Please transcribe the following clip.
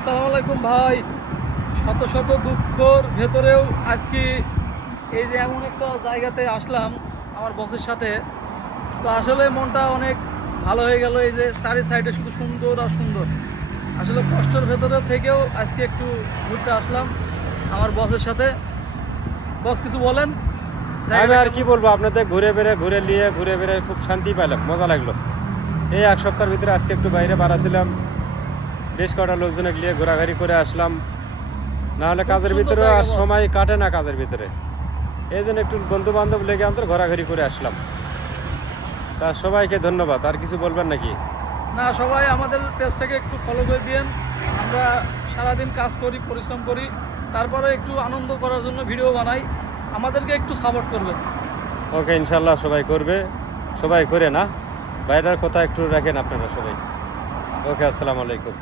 আসসালামু আলাইকুম ভাই। শত শত দুঃখর ভেতরেও আজকে এই যে এমন একটা জায়গাতে আসলাম আমার বসের সাথে, তো আসলে মনটা অনেক ভালো হয়ে গেল। এই যে চারি সাইডে শুধু সুন্দর আর সুন্দর, আসলে কষ্টের ভেতরে থেকেও আজকে একটু ঘুরতে আসলাম আমার বসের সাথে। বস কিছু বলেন। আমি আর কি বলবো, আপনাদের ঘুরে বেড়ে খুব শান্তি পেলাম, মজা লাগলো। এই এক সপ্তাহের ভিতরে আজকে একটু বাইরে বাড়াছিলাম, বেশ কটা লোকজনে নিয়ে ঘোরাঘুরি করে আসলাম। না হলে কাজের ভিতরে আর সময় কাটে না কাজের ভিতরে, এই জন্য একটু বন্ধু বান্ধব লেগে আমাদের ঘোরাঘুরি করে আসলাম। তা সবাইকে ধন্যবাদ। আর কিছু বলবেন নাকি? না, সবাই আমাদের পেজটাকে একটু ফলো করে দিয়েন। আমরা সারাদিন কাজ করি, পরিশ্রম করি, তারপরে একটু আনন্দ করার জন্য ভিডিও বানাই। আমাদেরকে একটু সাপোর্ট করবেন। ওকে, ইনশাল্লাহ সবাই করবে, সবাই করে না, বাইরের কথা একটু রাখেন আপনারা সবাই। ওকে, আসসালামু আলাইকুম।